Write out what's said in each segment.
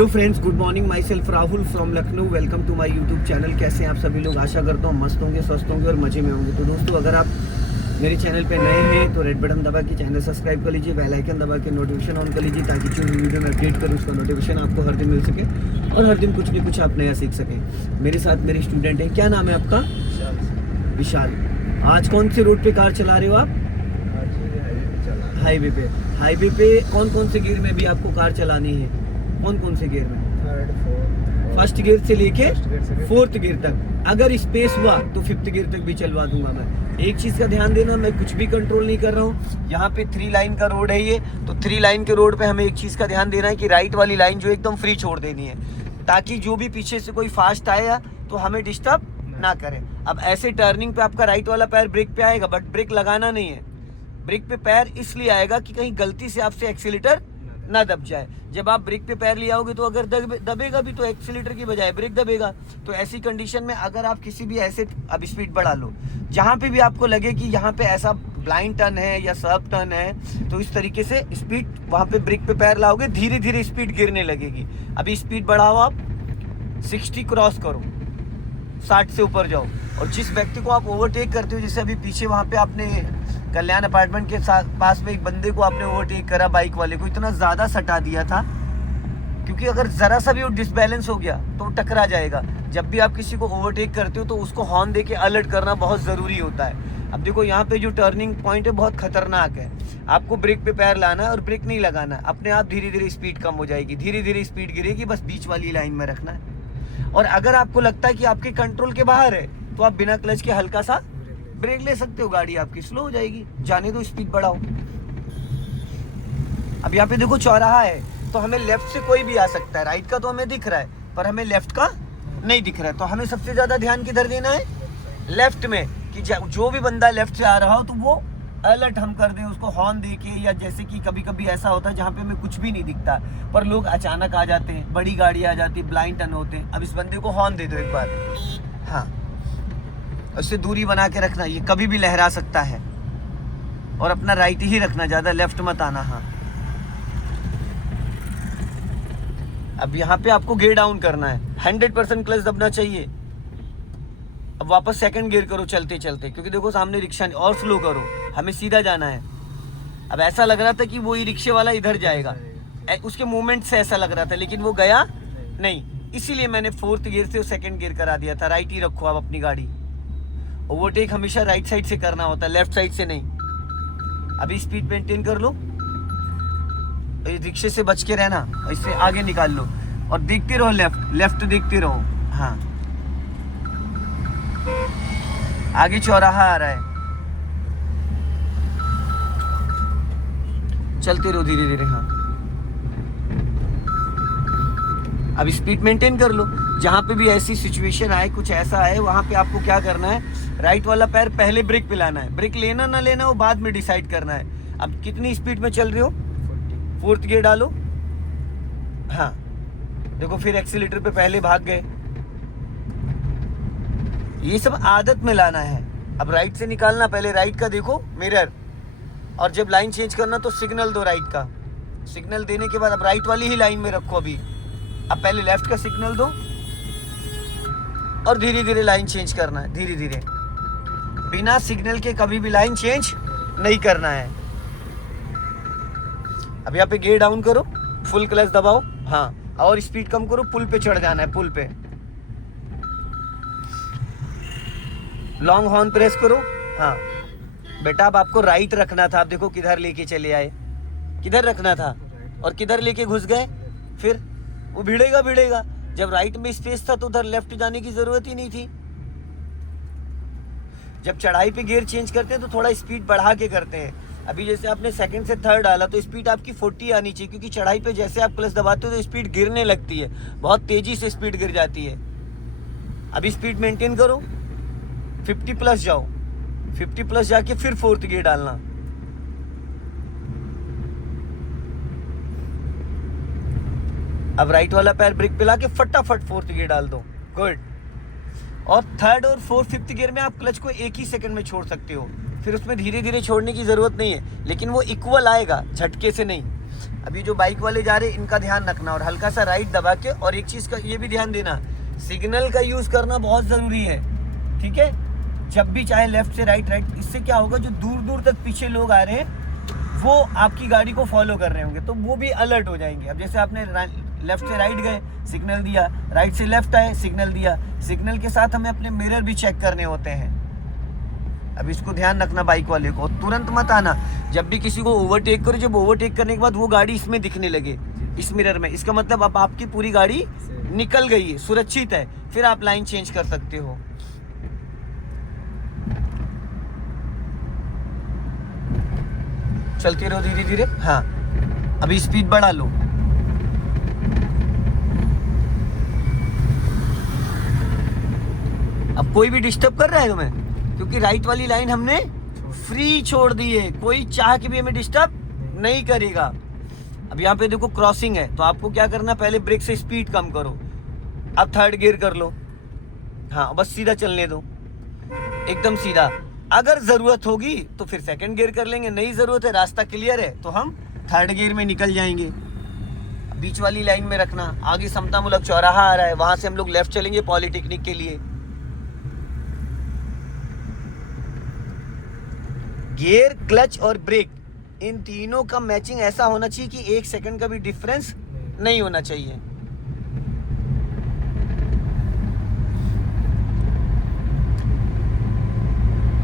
Hello friends, good morning. My self Rahul from Lucknow. Welcome to my YouTube channel. कैसे हैं आप सभी लोग? आशा करता हूँ मस्त होंगे, स्वस्थ होंगे और मजे में होंगे। तो दोस्तों, अगर आप मेरे चैनल पे नए हैं तो रेड बटन दबा के चैनल सब्सक्राइब कर लीजिए, बेल आइकन दबा के नोटिफिकेशन ऑन कर लीजिए, ताकि जो वीडियो में अपडेट करूँ उसका नोटिफिकेशन आपको हर दिन मिल सके और हर दिन कुछ न कुछ आप नया सीख सकें। मेरे साथ मेरे स्टूडेंट हैं। क्या नाम है आपका? विशाल। आज कौन से रोड पे कार चला रहे हो आप? हाईवे पे। हाईवे पे कौन कौन से गियर में भी आपको कार चलानी है? कौन कौन से गियर में? फर्स्ट गियर से लेके फोर्थ गियर तक। अगर स्पेस हुआ तो फिफ्थ गियर तक भी चलवा दूंगा मैं। एक चीज का ध्यान देना, मैं कुछ भी कंट्रोल नहीं कर रहा हूँ। यहाँ पे 3 लाइन का रोड है ये, तो 3 लाइन के रोड पे हमें एक चीज का ध्यान देना है कि राइट वाली लाइन जो एकदम फ्री छोड़ देनी है, ताकि जो भी पीछे से कोई फास्ट आया तो हमें डिस्टर्ब ना करे। अब ऐसे टर्निंग पे आपका राइट वाला पैर ब्रेक पे आएगा, बट ब्रेक लगाना नहीं है। ब्रेक पे पैर इसलिए आएगा कि कहीं गलती से आपसे एक्सीलेटर ना दब जाए। जब आप ब्रेक पे पैर ले आओगे तो अगर दबेगा भी तो एक्सीलेटर की बजाय ब्रेक दबेगा। तो ऐसी कंडीशन में अगर आप किसी भी ऐसे, अब स्पीड बढ़ा लो, जहाँ पे भी आपको लगे कि यहाँ पे ऐसा ब्लाइंड टर्न है या सर्व टर्न है, तो इस तरीके से स्पीड वहाँ पे ब्रेक पे पैर लाओगे, धीरे धीरे स्पीड गिरने लगेगी। अभी स्पीड बढ़ाओ, आप 60 क्रॉस करो, 60 से ऊपर जाओ। और जिस व्यक्ति को आप ओवरटेक करते हो, जैसे अभी पीछे वहाँ पे आपने कल्याण अपार्टमेंट के पास में एक बंदे को आपने ओवरटेक करा, बाइक वाले को इतना ज़्यादा सटा दिया था, क्योंकि अगर ज़रा सा भी वो डिसबैलेंस हो गया तो टकरा जाएगा। जब भी आप किसी को ओवरटेक करते हो तो उसको हॉर्न देके अलर्ट करना बहुत ज़रूरी होता है। अब देखो, यहाँ पे जो टर्निंग पॉइंट है बहुत खतरनाक है। आपको ब्रेक पे पैर लाना है और ब्रेक नहीं लगाना है। अपने आप धीरे धीरे स्पीड कम हो जाएगी, धीरे धीरे स्पीड गिरेगी, बस बीच वाली लाइन में रखना है। और अगर आपको लगता है कि आपके कंट्रोल के बाहर है तो आप बिना क्लच के हल्का सा ब्रेक ले सकते हो, गाड़ी आपकी स्लो हो जाएगी। जाने दो, स्पीड बढ़ाओ। अब यहाँ पे देखो चौराहा है, तो हमें लेफ्ट से कोई भी आ सकता है। राइट का तो हमें दिख रहा है, पर हमें लेफ्ट का नहीं दिख रहा है। तो हमें सबसे ज्यादा ध्यान किधर देना है? लेफ्ट में, कि जो भी बंदा लेफ्ट से आ रहा हो तो वो अलर्ट हम कर दें उसको हॉर्न दे के। या जैसे कि कभी कभी ऐसा होता है जहाँ पे हमें कुछ भी नहीं दिखता, पर लोग अचानक आ जाते हैं, बड़ी गाड़ी आ जाती है, ब्लाइंड टर्न होते हैं। अब इस बंदे को हॉर्न दे दो एक बार, हाँ, उससे दूरी बना के रखना। ये कभी भी लहरा सकता है, और अपना राइट ही रखना, ज्यादा लेफ्ट मत आना। हाँ, अब यहाँ पे आपको गियर डाउन करना है, 100% क्लच दबना चाहिए। अब वापस सेकंड गियर करो चलते चलते, क्योंकि देखो सामने रिक्शा, और स्लो करो, हमें सीधा जाना है। अब ऐसा लग रहा था कि वो रिक्शे वाला इधर जाएगा, उसके मूवमेंट से ऐसा लग रहा था, लेकिन वो गया नहीं। इसीलिए मैंने फोर्थ गियर से सेकंड गियर करा दिया था। राइट ही रखो आप अपनी गाड़ी। ओवरटेक हमेशा राइट साइड से करना होता है, लेफ्ट साइड से नहीं। अभी स्पीड मेंटेन कर लो, रिक्शे से बच के रहना, इससे आगे निकाल लो और देखते रहो, लेफ्ट लेफ्ट देखते रहो। हाँ, आगे चौराहा आ रहा है, चलते रहो धीरे धीरे। हाँ, अब स्पीड मेंटेन कर लो। जहाँ पे भी ऐसी सिचुएशन आए, कुछ ऐसा आए, वहाँ पे आपको क्या करना है? राइट वाला पैर पहले ब्रेक पे लाना है। ब्रेक लेना ना लेना वो बाद में डिसाइड करना है। अब कितनी स्पीड में चल रहे हो? फोर्थ गियर डालो। हाँ, देखो फिर एक्सीलेटर पे पहले भाग गए। ये सब आदत में लाना है। अब राइट से निकालना, पहले राइट का देखो मिरर, और जब लाइन चेंज करना तो सिग्नल दो राइट का। सिग्नल देने के बाद अब राइट वाली ही लाइन में रखो। अभी अब पहले लेफ्ट का सिग्नल दो और धीरे धीरे लाइन चेंज करना है, धीरे धीरे। बिना सिग्नल के कभी भी लाइन चेंज नहीं करना है। अब यहाँ पे गियर डाउन करो, फुल क्लच दबाओ, हाँ, और स्पीड कम करो, पुल पे चढ़ जाना है, पुल पे। लॉन्ग हॉर्न प्रेस करो। हाँ बेटा, अब आपको राइट रखना था। आप देखो किधर लेके चले आए, किधर रखना था और किधर लेके घुस गए। फिर वो भिड़ेगा भिड़ेगा। जब राइट में स्पेस था तो उधर लेफ्ट जाने की जरूरत ही नहीं थी। जब चढ़ाई पे गियर चेंज करते हैं तो थोड़ा स्पीड बढ़ा के करते हैं। अभी जैसे आपने सेकंड से थर्ड डाला तो स्पीड आपकी 40 आनी चाहिए, क्योंकि चढ़ाई पे जैसे आप क्लच दबाते हो तो स्पीड गिरने लगती है, बहुत तेजी से स्पीड गिर जाती है। अभी स्पीड मेंटेन करो, 50 प्लस जाओ, 50 प्लस जाके फिर फोर्थ गियर डालना। अब राइट वाला पैर ब्रेक पे लाके फटाफट फोर्थ गियर डाल दो। गुड। और थर्ड और फोर्थ फिफ्थ गियर में आप क्लच को एक ही सेकंड में छोड़ सकते हो, फिर उसमें धीरे धीरे छोड़ने की ज़रूरत नहीं है, लेकिन वो इक्वल आएगा, झटके से नहीं। अभी जो बाइक वाले जा रहे हैं इनका ध्यान रखना और हल्का सा राइट दबा के, और एक चीज़ का ये भी ध्यान देना, सिग्नल का यूज़ करना बहुत ज़रूरी है, ठीक है। जब भी चाहे लेफ्ट से राइट, इससे क्या होगा, जो दूर दूर तक पीछे लोग आ रहे हैं वो आपकी गाड़ी को फॉलो कर रहे होंगे, तो वो भी अलर्ट हो जाएंगे। अब जैसे आपने लेफ्ट से राइट गए, सिग्नल दिया, राइट से लेफ्ट आए, सिग्नल दिया, सिग्नल के साथ हमें अपने मिरर भी चेक करने होते हैं। अब इसको ध्यान रखना बाइक वाले को, तुरंत मत आना। जब भी किसी को ओवरटेक करो, जब ओवरटेक करने के बाद वो गाड़ी इसमें दिखने लगे, इस मिरर में, इसका मतलब अब आपकी पूरी गाड़ी निकल गई है, सुरक्षित है, फिर आप लाइन चेंज कर सकते हो। चलते रहो धीरे धीरे। हाँ, अभी स्पीड बढ़ा लो। अब कोई भी डिस्टर्ब कर रहा है तुम्हें, क्योंकि राइट वाली लाइन हमने फ्री छोड़ दी है, कोई चाह के भी हमें डिस्टर्ब नहीं करेगा। अब यहाँ पे देखो क्रॉसिंग है, तो आपको क्या करना, पहले ब्रेक से स्पीड कम करो, अब थर्ड गियर कर लो। हाँ, बस सीधा चलने दो, एकदम सीधा। अगर जरूरत होगी तो फिर सेकंड गियर कर लेंगे, नहीं जरूरत है, रास्ता क्लियर है, तो हम थर्ड गियर में निकल जाएंगे। बीच वाली लाइन में रखना। आगे समतामूलक चौराहा आ रहा है, वहां से हम लोग लेफ्ट चलेंगे पॉलिटेक्निक के लिए। गियर, क्लच और ब्रेक, इन तीनों का मैचिंग ऐसा होना चाहिए कि 1 सेकंड का भी डिफरेंस नहीं होना चाहिए।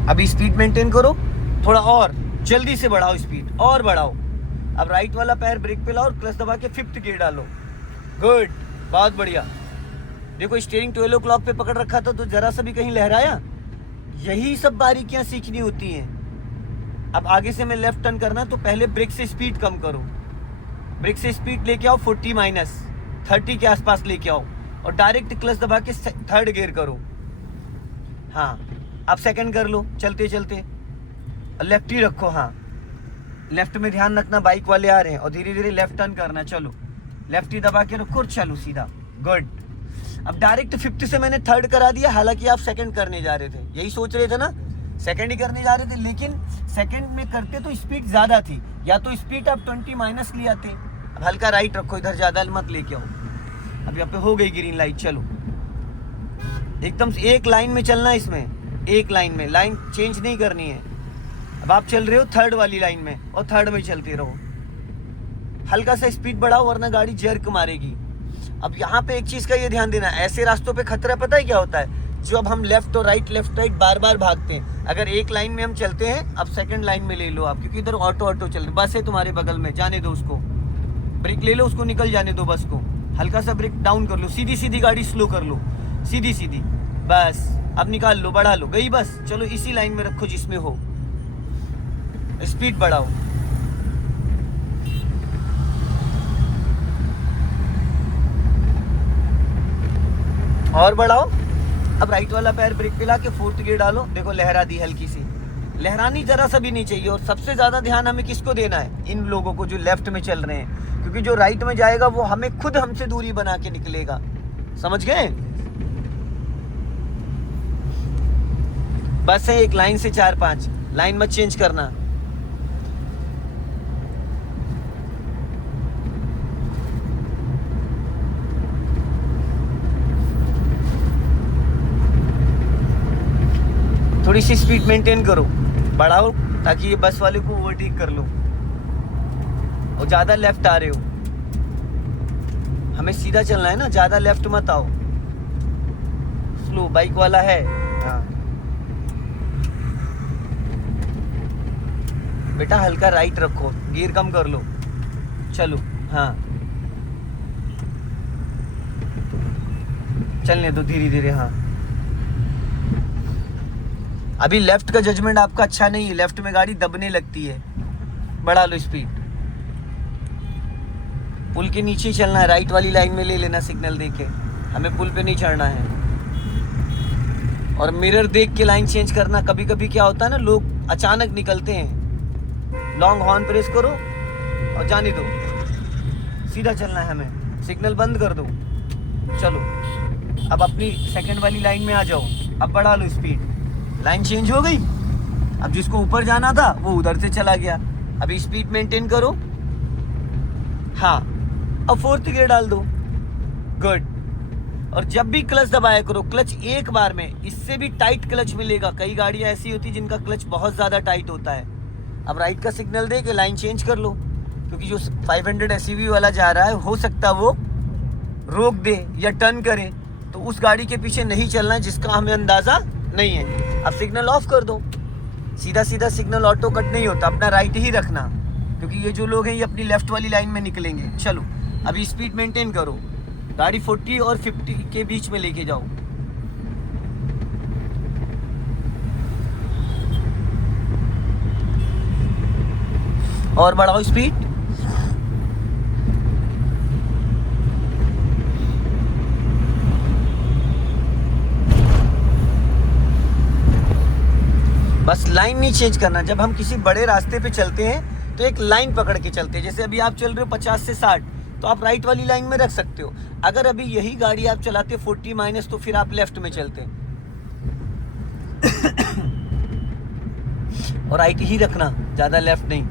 अभी स्पीड मेंटेन करो, थोड़ा और जल्दी से बढ़ाओ स्पीड, और बढ़ाओ। अब राइट वाला पैर ब्रेक पे लाओ और क्लच दबा के 5th गियर डालो। गुड, बहुत बढ़िया। देखो स्टीयरिंग 12 o'clock पे पकड़ रखा था तो जरा सा भी कहीं लहराया। यही सब बारीकियां सीखनी होती हैं। अब आगे से मैं लेफ्ट टर्न करना, तो पहले ब्रेक से स्पीड कम करो, ब्रेक से स्पीड लेके आओ 40-30 के आसपास लेके आओ, और डायरेक्ट क्लच दबा के थर्ड गियर करो। हाँ, अब सेकंड कर लो चलते चलते, लेफ्ट ही रखो। हाँ, लेफ्ट में ध्यान रखना, बाइक वाले आ रहे हैं, और धीरे धीरे लेफ्ट टर्न करना। चलो, लेफ्ट ही दबा के रखो और चलो सीधा। गुड। अब डायरेक्ट 5th से मैंने थर्ड करा दिया, हालांकि आप सेकंड करने जा रहे थे, यही सोच रहे थे ना, सेकंड ही करने जा रहे थे, लेकिन सेकंड में करते तो स्पीड ज़्यादा थी, या तो स्पीड आप 20 माइनस ले आते। अब हल्का राइट रखो, इधर ज़्यादा मत लेके आओ। अब यहाँ पे हो गई ग्रीन लाइट, चलो एकदम एक लाइन में चलना है, इसमें एक लाइन में, लाइन चेंज नहीं करनी है। अब आप चल रहे हो थर्ड वाली लाइन में, और थर्ड में चलते रहो, हल्का सा स्पीड बढ़ाओ वरना गाड़ी जर्क मारेगी। अब यहाँ पे एक चीज़ का ये ध्यान देना, ऐसे रास्तों पे खतरा पता है क्या होता है, जो अब हम लेफ्ट और राइट बार बार भागते हैं। अगर एक लाइन में हम चलते हैं, अब सेकंड लाइन में ले लो आप, क्योंकि इधर ऑटो चल रही, बस है तुम्हारे बगल में, जाने दो उसको, ब्रेक ले लो, उसको निकल जाने दो बस को, हल्का सा ब्रेक डाउन कर लो, सीधी सीधी गाड़ी स्लो कर लो, सीधी सीधी, बस अब निकाल लो, बढ़ा लो, गई बस। चलो इसी लाइन में रखो जिसमें हो, स्पीड बढ़ाओ। और बढ़ाओ। अब राइट वाला पैर ब्रेक पे ला के 4th गियर डालो। देखो लहरा दी हल्की सी, लहरानी जरा सा भी नहीं चाहिए। और सबसे ज्यादा ध्यान हमें किसको देना है, इन लोगों को जो लेफ्ट में चल रहे हैं, क्योंकि जो राइट में जाएगा वो हमें खुद हमसे दूरी बना के निकलेगा। समझ गए? बस है एक लाइन से 4-5, लाइन मत चेंज करना। थोड़ी सी स्पीड मेंटेन करो, बढ़ाओ, ताकि ये बस वाले को ओवरटेक कर लो। और ज्यादा लेफ्ट आ रहे हो, हमें सीधा चलना है ना, ज्यादा लेफ्ट मत आओ, स्लो, बाइक वाला है। हाँ बेटा, हल्का राइट रखो, गियर कम कर लो, चलो। हाँ, चलने दो धीरे धीरे। हाँ, अभी लेफ्ट का जजमेंट आपका अच्छा नहीं है, लेफ्ट में गाड़ी दबने लगती है, बढ़ा लो स्पीड। पुल के नीचे चलना है, राइट वाली लाइन में ले लेना सिग्नल देके, हमें पुल पे नहीं चढ़ना है। और मिरर देख के लाइन चेंज करना। कभी कभी क्या होता है ना, लोग अचानक निकलते हैं, लॉन्ग हॉर्न प्रेस करो और जाने दो, सीधा चलना है हमें, सिग्नल बंद कर दो, चलो। अब अपनी सेकंड वाली लाइन में आ जाओ, अब बढ़ा लो स्पीड, लाइन चेंज हो गई। अब जिसको ऊपर जाना था वो उधर से चला गया। अभी स्पीड मेंटेन करो, हाँ, अब फोर्थ गियर डाल दो। गुड। और जब भी क्लच दबाया करो, क्लच एक बार में, इससे भी टाइट क्लच मिलेगा। कई गाड़ियाँ ऐसी होती है जिनका क्लच बहुत ज़्यादा टाइट होता है। अब राइट का सिग्नल दे के लाइन चेंज कर लो, क्योंकि जो 500 SUV वाला जा रहा है हो सकता है वो रोक दे या टर्न करे, तो उस गाड़ी के पीछे नहीं चलना है जिसका हमें अंदाज़ा नहीं है। अब सिग्नल ऑफ कर दो। सीधा सीधा सिग्नल ऑटो कट नहीं होता, अपना राइट ही रखना, क्योंकि ये जो लोग हैं ये अपनी लेफ्ट वाली लाइन में निकलेंगे। चलो अभी स्पीड मेंटेन करो, गाड़ी 40 और 50 के बीच में लेके जाओ। और बढ़ाओ स्पीड। बस लाइन नहीं चेंज करना। जब हम किसी बड़े रास्ते पे चलते हैं तो एक लाइन पकड़ के चलते हैं। जैसे अभी आप चल रहे हो 50 से 60, तो आप राइट वाली लाइन में रख सकते हो। अगर अभी यही गाड़ी आप चलाते 40 माइनस, तो फिर आप लेफ्ट में चलते और राइट ही रखना, ज़्यादा लेफ्ट नहीं।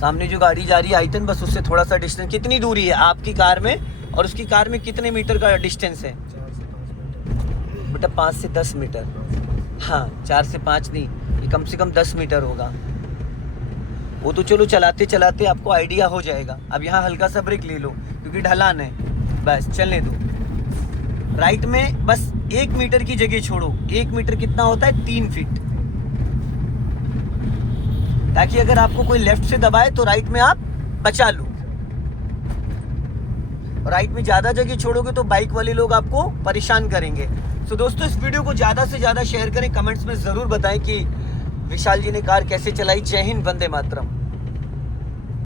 सामने जो गाड़ी जा रही है आई-10, बस उससे थोड़ा सा डिस्टेंस। कितनी दूरी है आपकी कार में और उसकी कार में कितने मीटर का डिस्टेंस है? 4 से 5 मीटर। बेटा 5 से 10 मीटर। हाँ, 4 से 5 नहीं, ये कम से कम 10 मीटर होगा। वो तो चलो चलाते चलाते आपको आइडिया हो जाएगा। अब यहाँ हल्का सा ब्रेक ले लो, क्योंकि ढलान है, बस चलने दो। राइट में बस 1 मीटर की जगह छोड़ो। 1 मीटर कितना होता है? 3 फीट। ताकि अगर आपको कोई लेफ्ट से दबाए तो राइट में आप बचा लो। राइट में ज़्यादा जगह छोड़ोगे तो बाइक वाले लोग आपको परेशान करेंगे। तो दोस्तों इस वीडियो को ज़्यादा से ज़्यादा शेयर करें। कमेंट्स में ज़रूर बताएं कि विशाल जी ने कार कैसे चलाई। जय हिंद, वंदे मातरम।